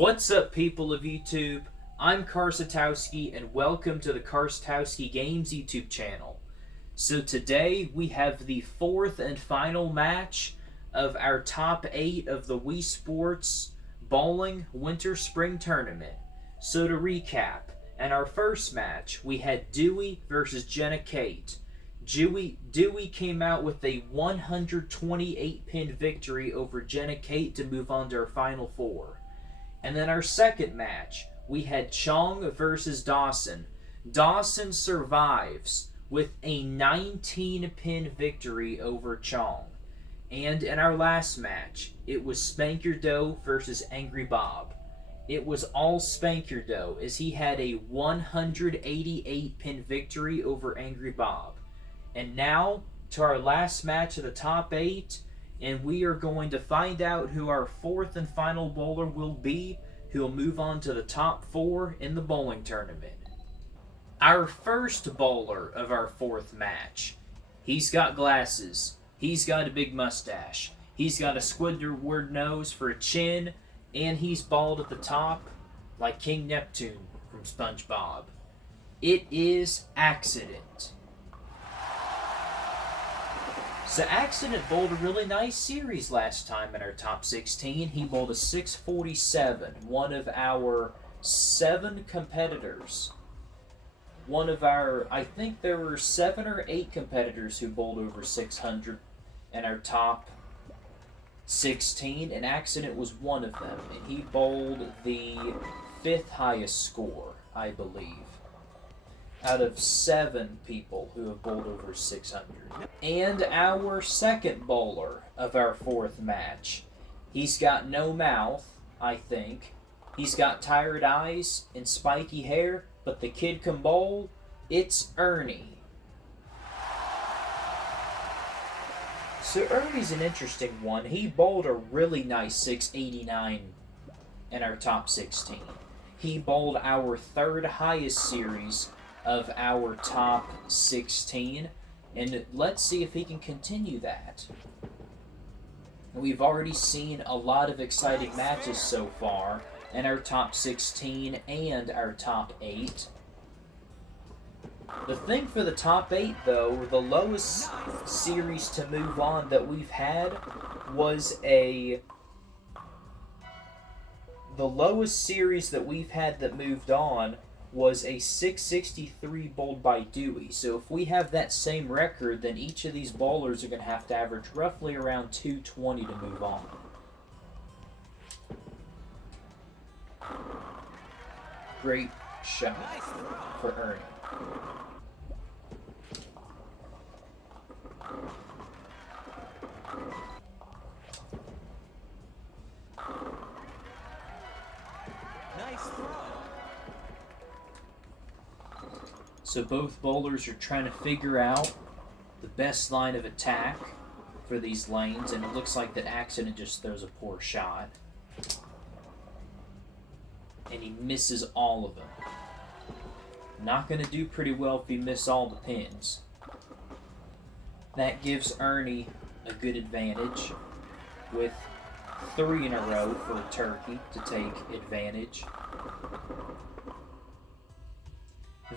What's up, people of YouTube? I'm Karsatowski, and welcome to the Karsatowski Games YouTube channel. So today we have the fourth and final match of our top 8 of the Wii Sports Bowling Winter-Spring Tournament. So to recap, in our first match we had Dewey versus Jenna Kate. Dewey came out with a 128-pin victory over Jenna Kate to move on to our final four. And then our second match, we had Chong versus Dawson. Dawson survives with a 19-pin victory over Chong. And in our last match, it was Spanker Doe versus Angry Bob. It was all Spanker Doe, as he had a 188-pin victory over Angry Bob. And now, to our last match of the top 8, and we are going to find out who our fourth and final bowler will be, who will move on to the top 4 in the bowling tournament. Our first bowler of our fourth match, he's got glasses, he's got a big mustache, he's got a Squidward nose for a chin, and he's bald at the top like King Neptune from SpongeBob. It is Accident. So Accident bowled a really nice series last time in our top 16. He bowled a 647, one of our 7 competitors. I think there were 7 or 8 competitors who bowled over 600 in our top 16, and Accident was one of them. And he bowled the 5th highest score, I believe, out of 7 people who have bowled over 600. And our second bowler of our fourth match, he's got no mouth, I think. He's got tired eyes and spiky hair, but the kid can bowl. It's Ernie. So Ernie's an interesting one. He bowled a really nice 689 in our top 16. He bowled our 3rd highest series of our top 16, and let's see if he can continue that. We've already seen a lot of exciting matches so far in our top 16 and our top 8. The thing for the top 8, though, the lowest series to move on that we've had was the lowest series that we've had that moved on was a 663 bowled by Dewey. So if we have that same record, then each of these bowlers are going to have to average roughly around 220 to move on. Great shot for Ernie. So both bowlers are trying to figure out the best line of attack for these lanes, and it looks like that Accident just throws a poor shot. And he misses all of them. Not going to do pretty well if he misses all the pins. That gives Ernie a good advantage with 3 in a row for a turkey to take advantage.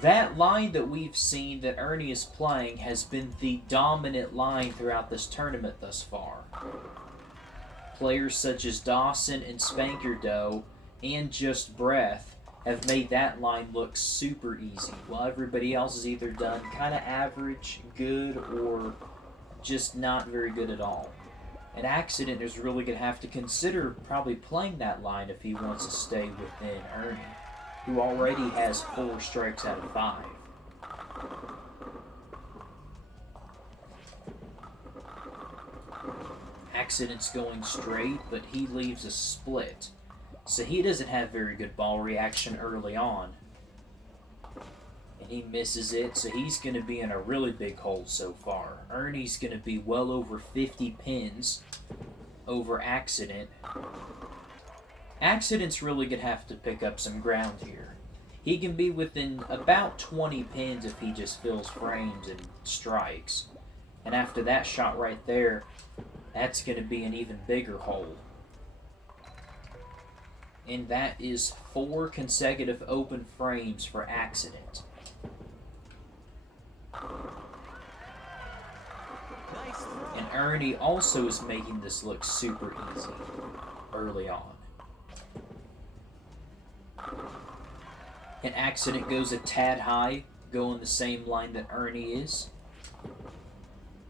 That line that we've seen that Ernie is playing has been the dominant line throughout this tournament thus far. Players such as Dawson and Spanker Doe and Just Breath have made that line look super easy, while everybody else has either done kind of average, good, or just not very good at all. An Accident is really going to have to consider probably playing that line if he wants to stay within Ernie, who already has 4 strikes out of 5. Accident's going straight, but he leaves a split. So he doesn't have very good ball reaction early on. And he misses it, so he's going to be in a really big hole so far. Ernie's going to be well over 50 pins over Accident. Accident's really going to have to pick up some ground here. He can be within about 20 pins if he just fills frames and strikes. And after that shot right there, that's going to be an even bigger hole. And that is 4 consecutive open frames for Accident. And Ernie also is making this look super easy early on. And Accident goes a tad high, going the same line that Ernie is.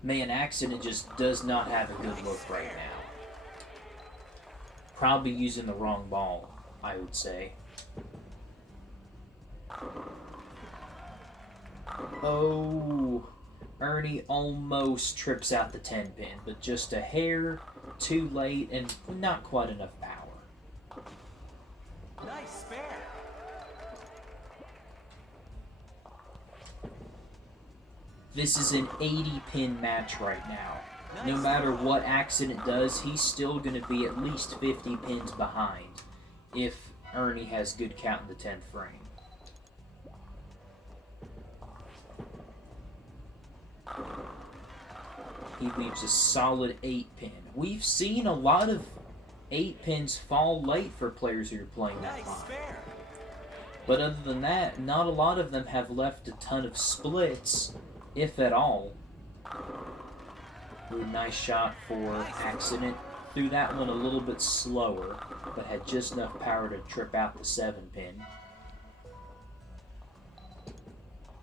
Man, Accident just does not have a good look right now. Probably using the wrong ball, I would say. Oh, Ernie almost trips out the 10 pin, but just a hair too late and not quite enough power. Nice spare. This is an 80-pin match right now. No matter what Accident does, he's still going to be at least 50 pins behind if Ernie has good count in the 10th frame. He leaves a solid 8-pin. We've seen a lot of 8 pins fall late for players who are playing that line. But other than that, not a lot of them have left a ton of splits, if at all. Ooh, nice shot for Accident. Threw that one a little bit slower, but had just enough power to trip out the 7-pin.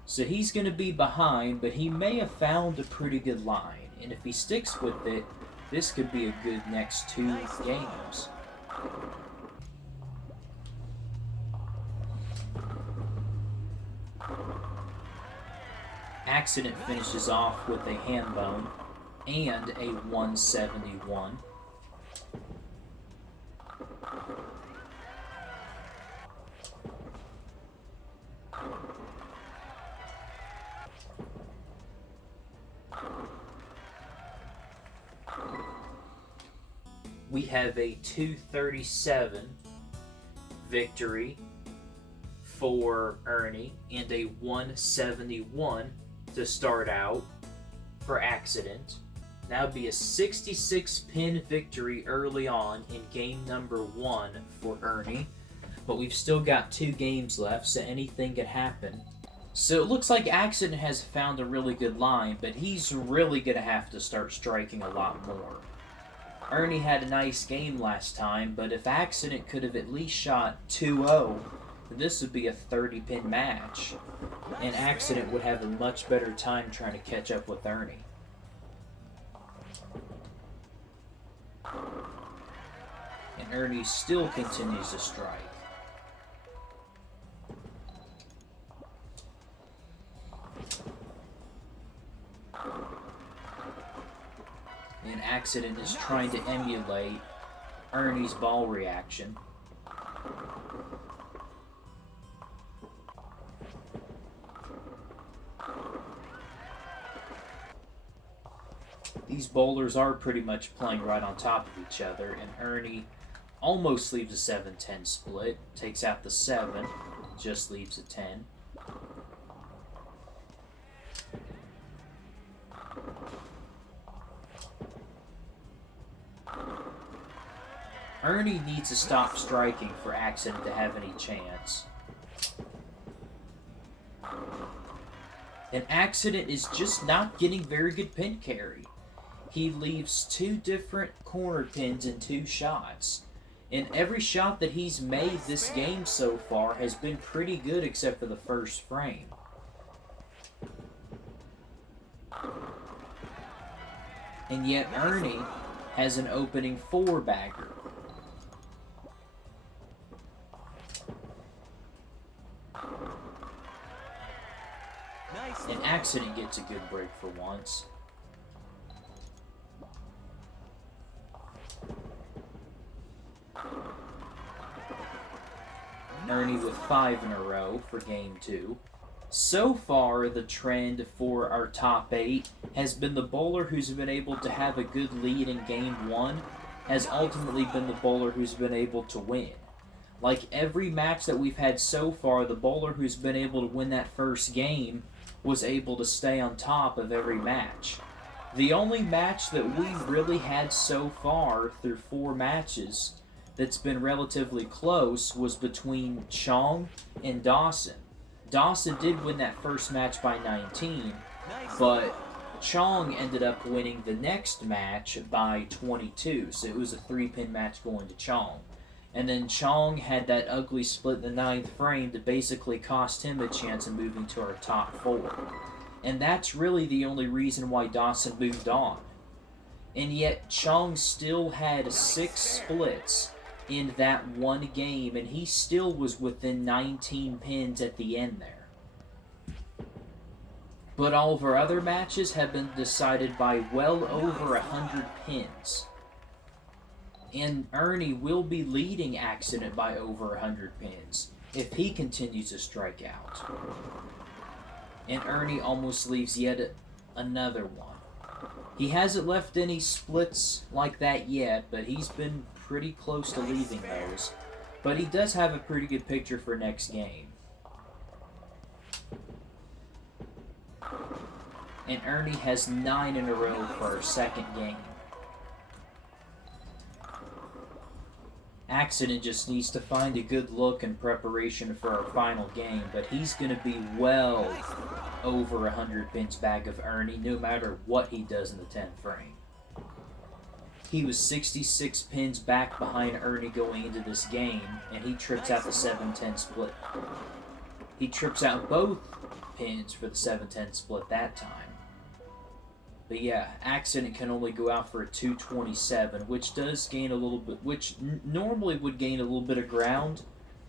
So he's going to be behind, but he may have found a pretty good line. And if he sticks with it, this could be a good next 2 games. Accident finishes off with a ham bone and a 171. We have a 237 victory for Ernie and a 171 to start out for Accident. That would be a 66-pin victory early on in game number 1 for Ernie. But we've still got 2 games left, so anything could happen. So it looks like Accident has found a really good line, but he's really going to have to start striking a lot more. Ernie had a nice game last time, but if Accident could have at least shot 2-0, this would be a 30-pin match, and Accident would have a much better time trying to catch up with Ernie. And Ernie still continues to strike. And Accident is trying to emulate Ernie's ball reaction. These bowlers are pretty much playing right on top of each other, and Ernie almost leaves a 7-10 split, takes out the 7, just leaves a 10. Ernie needs to stop striking for Accident to have any chance. And Accident is just not getting very good pin carry. He leaves 2 different corner pins in 2 shots. And every shot that he's made this game so far has been pretty good except for the first frame. And yet Ernie has an opening 4-bagger. And Accident gets a good break for once. Ernie with 5 in a row for game 2. So far, the trend for our top 8 has been the bowler who's been able to have a good lead in game 1 has ultimately been the bowler who's been able to win. Like every match that we've had so far, the bowler who's been able to win that first game was able to stay on top of every match. The only match that we really had so far through 4 matches that's been relatively close was between Chong and Dawson. Dawson did win that first match by 19, but Chong ended up winning the next match by 22, so it was a 3-pin match going to Chong. And then Chong had that ugly split in the ninth frame that basically cost him a chance of moving to our top 4. And that's really the only reason why Dawson moved on. And yet Chong still had 6 splits in that one game, and he still was within 19 pins at the end there. But all of our other matches have been decided by well over 100 pins. And Ernie will be leading Accident by over 100 pins if he continues to strike out. And Ernie almost leaves yet another one. He hasn't left any splits like that yet, but he's been pretty close to leaving those. But he does have a pretty good picture for next game. And Ernie has 9 in a row for our second game. Accident just needs to find a good look in preparation for our final game, but he's going to be well over 100 pins back of Ernie no matter what he does in the 10th frame. He was 66 pins back behind Ernie going into this game, and he trips out the 7-10 split. He trips out both pins for the 7-10 split that time. But yeah, Accident can only go out for a 227, which does gain a little bit, which normally would gain a little bit of ground,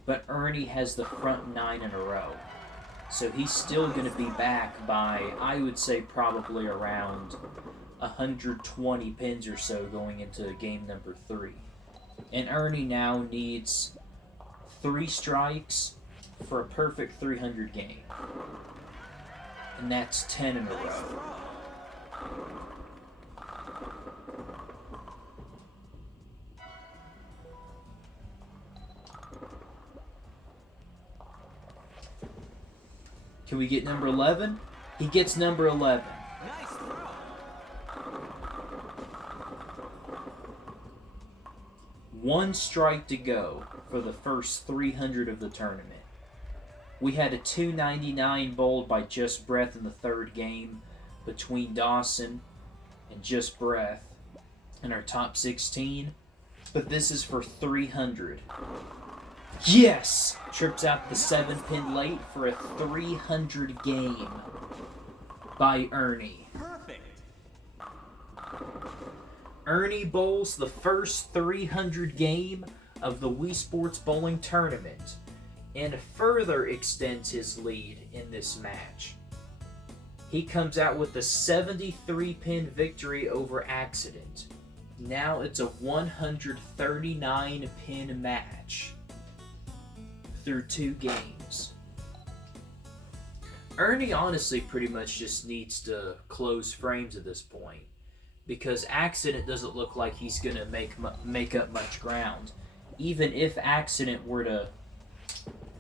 but Ernie has the front 9 in a row. So he's still going to be back by, I would say, probably around 120 pins or so going into game number 3. And Ernie now needs 3 strikes for a perfect 300 game. And that's 10 in a row. Can we get number 11? He gets number 11. Nice throw. One strike to go for the first 300 of the tournament. We had a 299 bowled by Just Breath in the third game between Dawson and Just Breath in our top 16. But this is for 300. Yes! Trips out the 7-pin late for a 300 game by Ernie. Perfect. Ernie bowls the first 300 game of the Wii Sports Bowling Tournament and further extends his lead in this match. He comes out with a 73-pin victory over Accident. Now it's a 139-pin match through 2 games. Ernie honestly pretty much just needs to close frames at this point, because Accident doesn't look like he's going to make up much ground. Even if Accident were to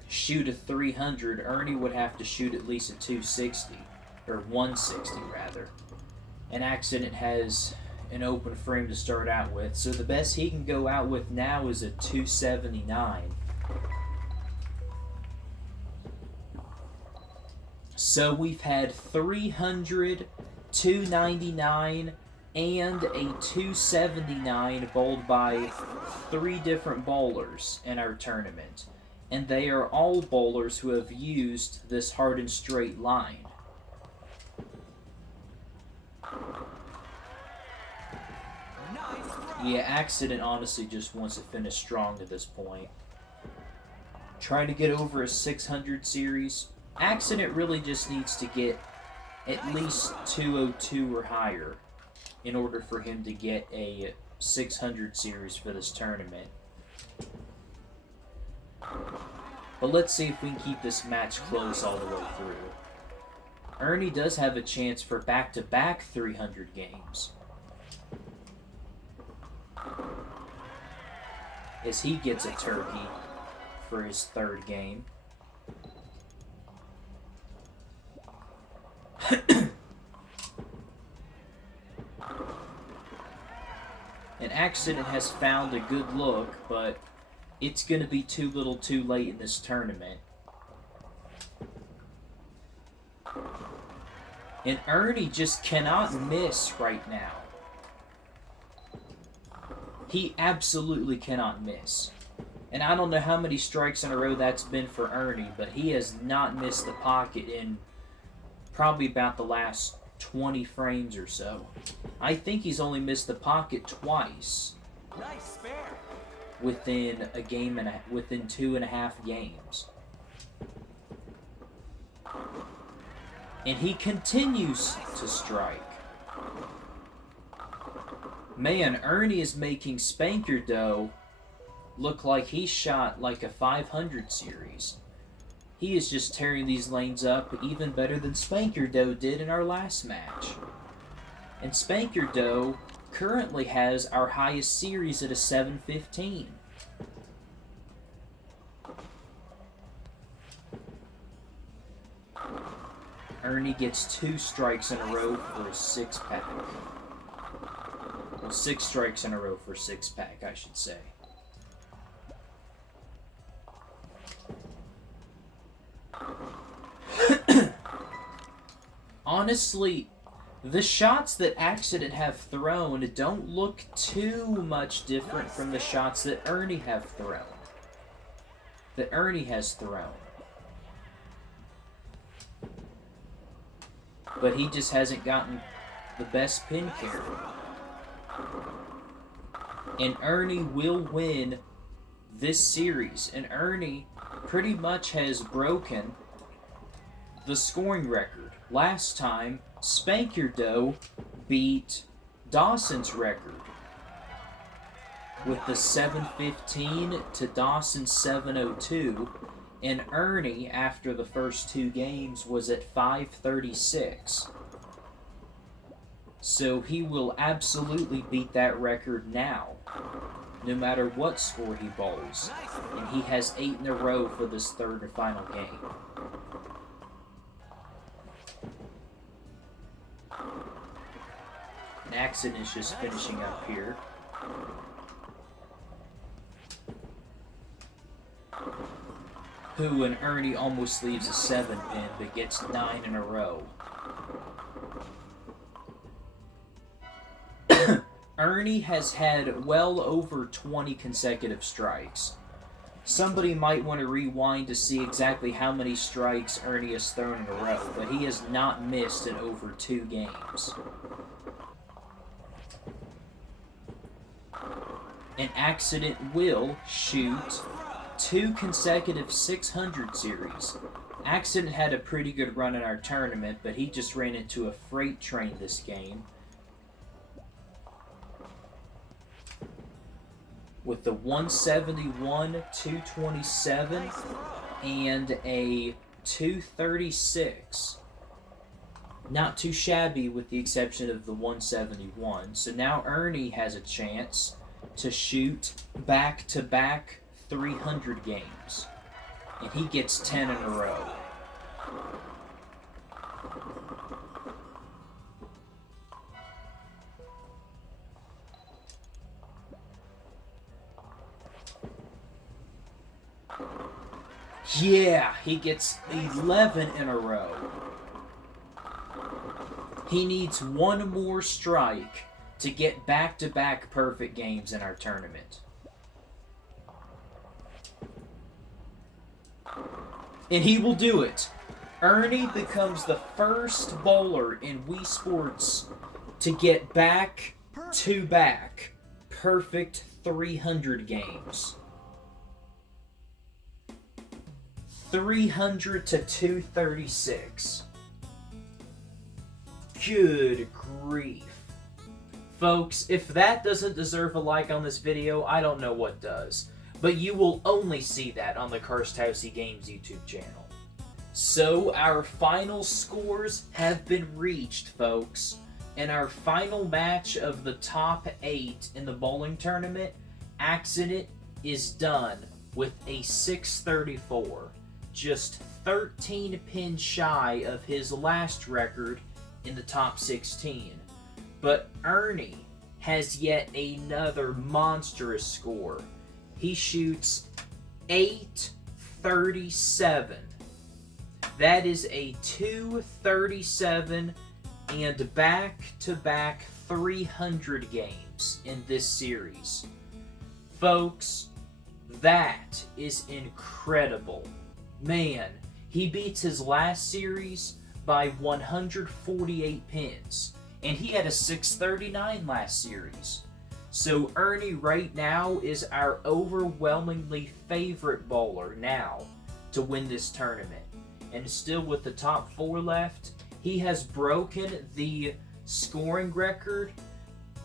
shoot a 300, Ernie would have to shoot at least a 260, or 160 rather. And Accident has an open frame to start out with, so the best he can go out with now is a 279. So we've had 300, 299, and a 279 bowled by 3 different bowlers in our tournament. And they are all bowlers who have used this hard and straight line. Yeah, Accident honestly just wants to finish strong at this point. Trying to get over a 600 series. Accident really just needs to get at least 202 or higher in order for him to get a 600 series for this tournament. But let's see if we can keep this match close all the way through. Ernie does have a chance for back-to-back 300 games, as he gets a turkey for his 3rd game. And Accident has found a good look, but it's going to be too little too late in this tournament. And Ernie just cannot miss right now. He absolutely cannot miss. And I don't know how many strikes in a row that's been for Ernie, but he has not missed the pocket in probably about the last 20 frames or so. I think he's only missed the pocket twice. Nice spare. Within a game and within 2.5 games. And he continues to strike. Man, Ernie is making Spanker Doe look like he shot like a 500 series. He is just tearing these lanes up even better than Spanker Doe did in our last match. And Spanker Doe currently has our highest series at a 715. Ernie gets 2 strikes in a row for a 6-pack. Well, 6 strikes in a row for a 6-pack, I should say. Honestly, the shots that Accident have thrown don't look too much different from the shots that Ernie have thrown. That Ernie has thrown. But he just hasn't gotten the best pin carry. And Ernie will win this series. And Ernie pretty much has broken the scoring record. Last time, Spanker Doe beat Dawson's record with the 715 to Dawson's 702. And Ernie, after the first 2 games, was at 536. So he will absolutely beat that record now, no matter what score he bowls. And he has 8 in a row for this 3rd and final game. And Accident is just finishing up here. Who and Ernie almost leaves a 7-pin, but gets 9 in a row. Ernie has had well over 20 consecutive strikes. Somebody might want to rewind to see exactly how many strikes Ernie has thrown in a row, but he has not missed in over 2 games. An Accident will shoot 2 consecutive 600 series. Accident had a pretty good run in our tournament, but he just ran into a freight train this game. With the 171, 227, and a 236. Not too shabby with the exception of the 171. So now Ernie has a chance to shoot back-to-back 300 games. And he gets 10 in a row. Yeah, he gets 11 in a row. He needs 1 more strike to get back-to-back perfect games in our tournament. And he will do it. Ernie becomes the first bowler in Wii Sports to get back-to-back perfect 300 games. 300 to 236. Good grief. Folks, if that doesn't deserve a like on this video, I don't know what does. But you will only see that on the Karsatowski Games YouTube channel. So, our final scores have been reached, folks. In our final match of the top 8 in the bowling tournament, Accident is done with a 634. Just 13 pins shy of his last record in the top 16. But Ernie has yet another monstrous score. He shoots 837. That is a 237 and back-to-back 300 games in this series. Folks, that is incredible. Man, he beats his last series by 148 pins, and he had a 639 last series. So Ernie right now is our overwhelmingly favorite bowler now to win this tournament. And still with the top 4 left, he has broken the scoring record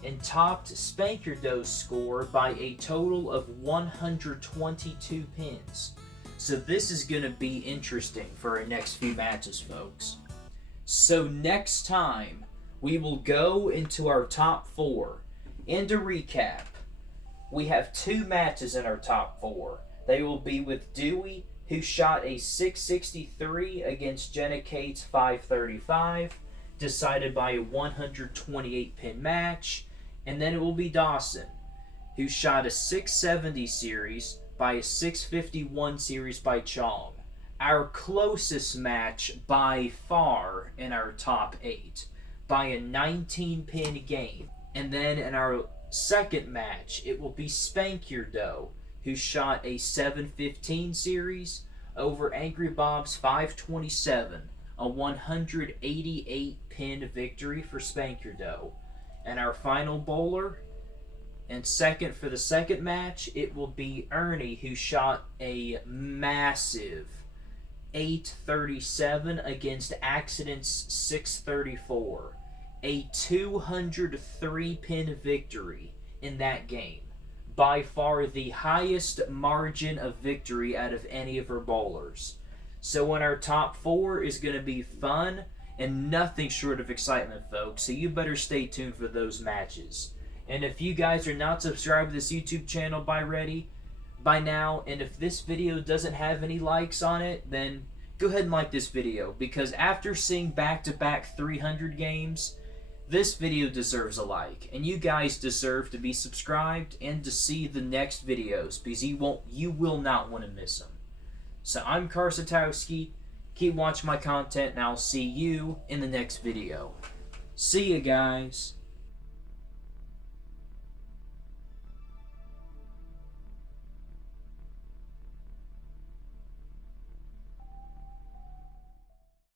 and topped Spankerdo's score by a total of 122 pins. So this is going to be interesting for our next few matches, folks. So next time, we will go into our top 4. And to recap, we have 2 matches in our top 4. They will be with Dewey, who shot a 663 against Jenna Cates 535, decided by a 128 pin match. And then it will be Dawson, who shot a 670 series by a 651 series by Chong. Our closest match by far in our top 8 by a 19 pin game. And then in our second match, it will be Spankerdo, who shot a 715 series over Angry Bob's 527, a 188 pin victory for Spankerdo. And our final bowler, and second for the second match, it will be Ernie, who shot a massive 837 against Accident's 634. A 203 pin victory in that game. By far the highest margin of victory out of any of our bowlers. So in our top 4 is going to be fun and nothing short of excitement, folks. So you better stay tuned for those matches. And if you guys are not subscribed to this YouTube channel by now, and if this video doesn't have any likes on it, then go ahead and like this video. Because after seeing back-to-back 300 games, this video deserves a like, and you guys deserve to be subscribed and to see the next videos, because you will not want to miss them. So I'm Karsatowski. Keep watching my content, and I'll see you in the next video. See you guys.